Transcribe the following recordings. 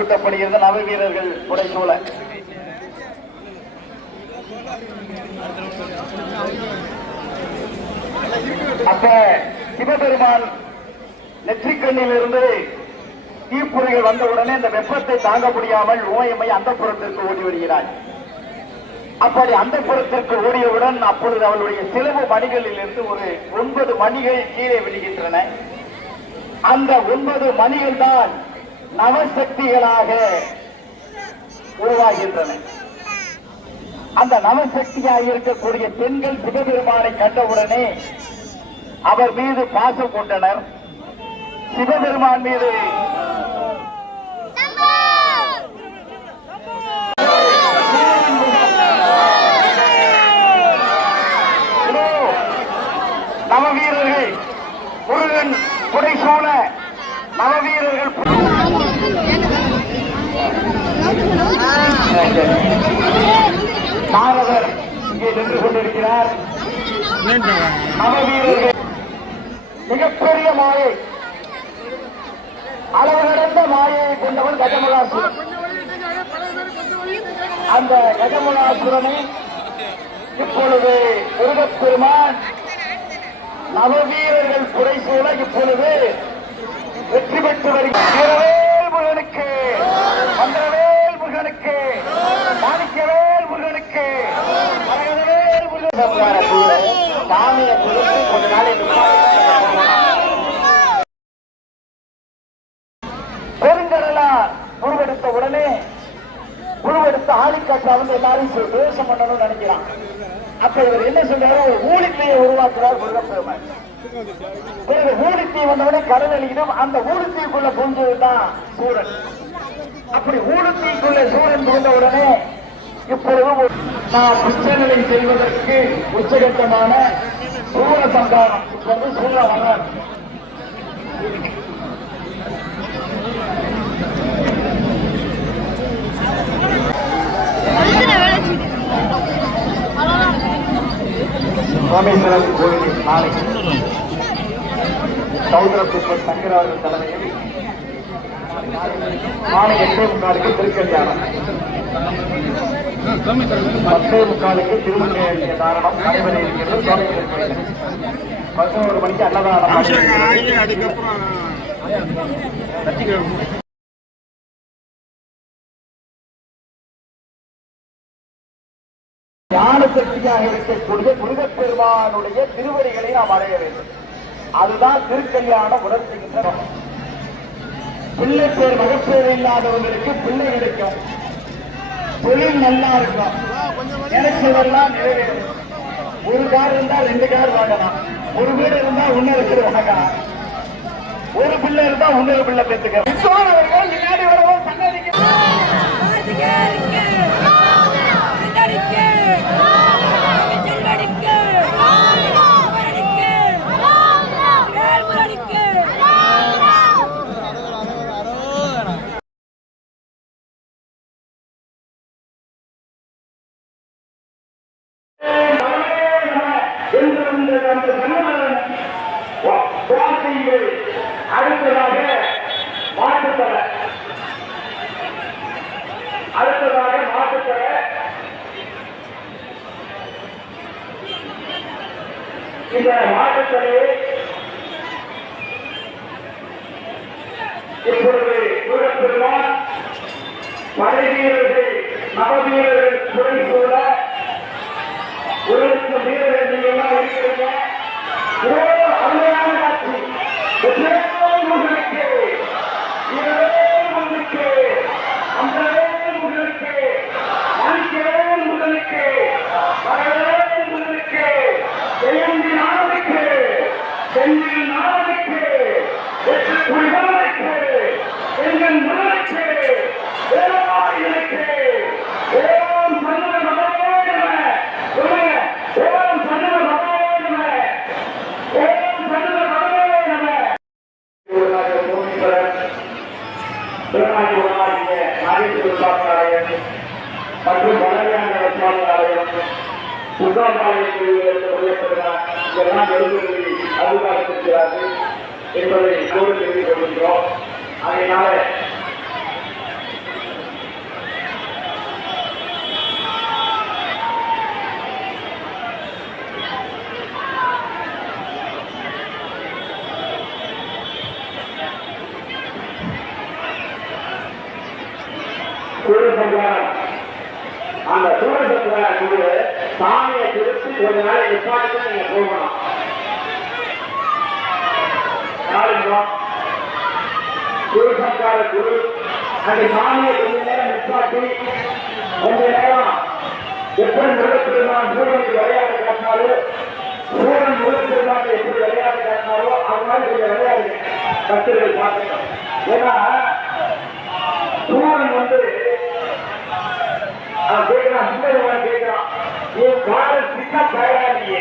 சூட்டப்படுகிறது நவ வீரர்கள் புடைசூழ. அப்ப சிவபெருமான் நெற்றிக்கண்ணில் இருந்து தீப்புரைகள் வந்தவுடனே இந்த வெப்பத்தை தாங்க முடியாமல் ஓயமை அந்த புறத்திற்கு ஓடி வருகிறார். அப்படி அந்த புறத்திற்கு ஓடியவுடன் அப்பொழுது அவளுடைய சிலவு மணிகளில் இருந்து ஒரு 9 மணிகள் கீழே விழுகின்றன. அந்த 9 மணிகள் தான் நவசக்திகளாக உருவாகின்றன. அந்த நவசக்தியாக இருக்கக்கூடிய பெண்கள் சிவபெருமானை கண்டவுடனே அவர் மீது பாசம் கொண்டனர். சிவபெருமான் மீது நவவீரர்கள் முருகன் புடைசூழ நவவீரர்கள் நாரதர் இங்கே நின்று கொண்டிருக்கிறார். நவவீரர்கள் மிகப்பெரிய மாயை, அளவு கடந்த மாயையை கொண்டவன் கஜமுகாசுரன். அந்த கஜமுகாசுரனை இப்பொழுது முருகப்பெருமான் நவவீரர்கள் புடைசூழ இப்பொழுது வெற்றி பெற்று வருகிறார். முருகனுக்கு, மந்திரவேல் முருகனுக்கு, மாணிக்கவேல் முருகனுக்கு, மரகதவேல் முருகன் சாமியை கொடுத்து கொஞ்ச நாளைக்கு பெருங்கடலா உருவெடுத்த உடனே உருவெடுத்த ஆளிக்காட்டா வந்து எல்லாரும் தேசம் பண்ணணும்னு நினைக்கிறான். அப்ப இவர் என்ன சொல்றாரு, ஊழித்தீயை உருவாக்குறார் முருகப்பெருமான். பிறகு ஊழித்தீ வந்தவுடனே கடல் அழிக்கணும். அந்த ஊழித்தீக்குள்ள புகுந்ததுதான் சூரன். அப்படி ஊழித்தீக்குள்ள சூரன் புகுந்த உடனே இப்பொழுது நான் உச்சநிலை செய்வதற்கு உச்சகட்டமான சூர சந்தானம் இப்பொழுது சூர வரார். சோமேஸ்வரர் கோயிலில் நாளை சௌதரப்பூர் சங்கராஜர் தலைமையில் நாளை 8:45 திருக்கல்யாணம், 10:45 திருமங்கை தாரணம் நடைபெற இருக்கிறது. சோமேஸ்வரர் கோயில் 11 மணிக்கு அன்னதானம். ஞான சக்தியாக இருக்கக்கூடிய முருகப்பெருமானுடைய திருவடிகளை நாம் அடைய வேண்டும். அதுதான் திருக்கல்யாண உணர்த்துகின்ற. பிள்ளை பேர் மகப்பேர் இல்லாதவங்களுக்கு பிள்ளை கிடைக்கும், தொழில் நல்லா இருக்கும், நினைச்சதெல்லாம் நிறைவேறும். ஒரு கார் இருந்தா 2 கார் வாங்கலாம், ஒரு வீடு இருந்தா 1 வாங்கலாம், ஒரு பிள்ளை இருந்தா 1 பிள்ளை பெற்றுக்க. முன்னாடி வரவும் சன்னதிக்கு அடுத்ததாக மாட்டுத்தர, இந்த மாட்டுத்தரையை இப்பொழுது முருகப்பெருமான் படை வீரர்கள் நவவீரர்கள் புடைசூழ உங்களுக்கு வீரர்கள் நீங்கள்லாம் இருக்கிறீங்க. அருமையான காட்சி. முருகனுக்கு, முருகனுக்கு, அந்தவேல் முருகனுக்கு, மாணிக்கவேல் முருகனுக்கு, மரகதவேல் முருகனுக்கு, ஜெயந்தி நாளுக்கு, செந்தில் நாளுக்கு, முருகனுக்கு, எங்கள் முருகனுக்கு, வேலாயுதனுக்கு, ஓம் சண்முக மகாதேவ, ஓம் சண்முக மகாதேவ, ஓம் சண்முக மகாதேவ. மற்றும் வளர்ந்த ஆலயம், சுகாதாரத்தில் இதெல்லாம் எழுதுவதை அதிகாரத்திருக்கிறார்கள் என்பதை கோரிக்கை கொள்கின்றோம். அதனால சூழல் குழு சாமியை திருப்பி கொஞ்ச நாளை நிப்பாட்டு நீங்க போகணும். சூழல்கார குழு அந்த சாமியை கொஞ்ச நேரம் நிப்பாட்டி கொஞ்ச நேரம் எப்படி முழுப்பெருமான் சூழலுக்கு விளையாட்டு காட்டினாலும் சூழல் முழுப்பெருமான் எப்படி விளையாட்டு காட்டினாலோ அது மாதிரி கொஞ்சம் விளையாடுங்க பக்தர்கள் பார்க்கணும். ஏன்னா சூழல் கேட்கிறான் சுந்தரவன் கேட்கிறான் நீ காதல் சின்ன தயாரிங்க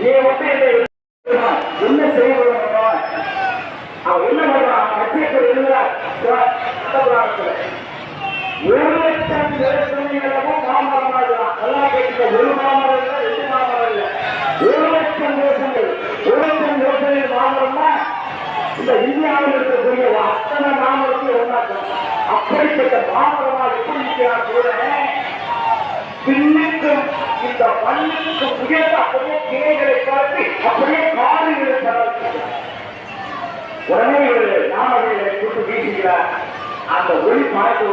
நீ என்ன செய்ய அவன் என்ன பண்றான் கட்சியத்தில் இருந்தார் 1,00,000 மாமரம் எல்லாம் கேட்கிற ஒரு மாமரம் இல்லை 2 மாமரம் இல்லை 1,00,000 தேசங்கள் 1,00,000 தேசங்கள் மாமரம்னா இந்த இந்தியாவில் இருக்கக்கூடிய அத்தனை மாமரத்தையும் ஒன்றாக்கணும். அப்படிப்பட்ட மாமரமாக எப்படி இருக்கிறார் கூட பின்னுக்கும் இந்த பள்ளிக்கு உயர்ந்த அப்படியே கிளைகளை பார்த்து அப்படியே காடுகளை தரவில்லை. உடனே ஒரு நாமகளை கூட்டு வீசுகிறார். அந்த ஒளி பார்த்து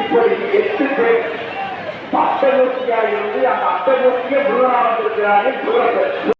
இப்படி 8 பேர் அட்டமூர்த்தியாக இருந்து அந்த அட்டமூர்த்தியை முருகனாக இருக்கிறார்கள்.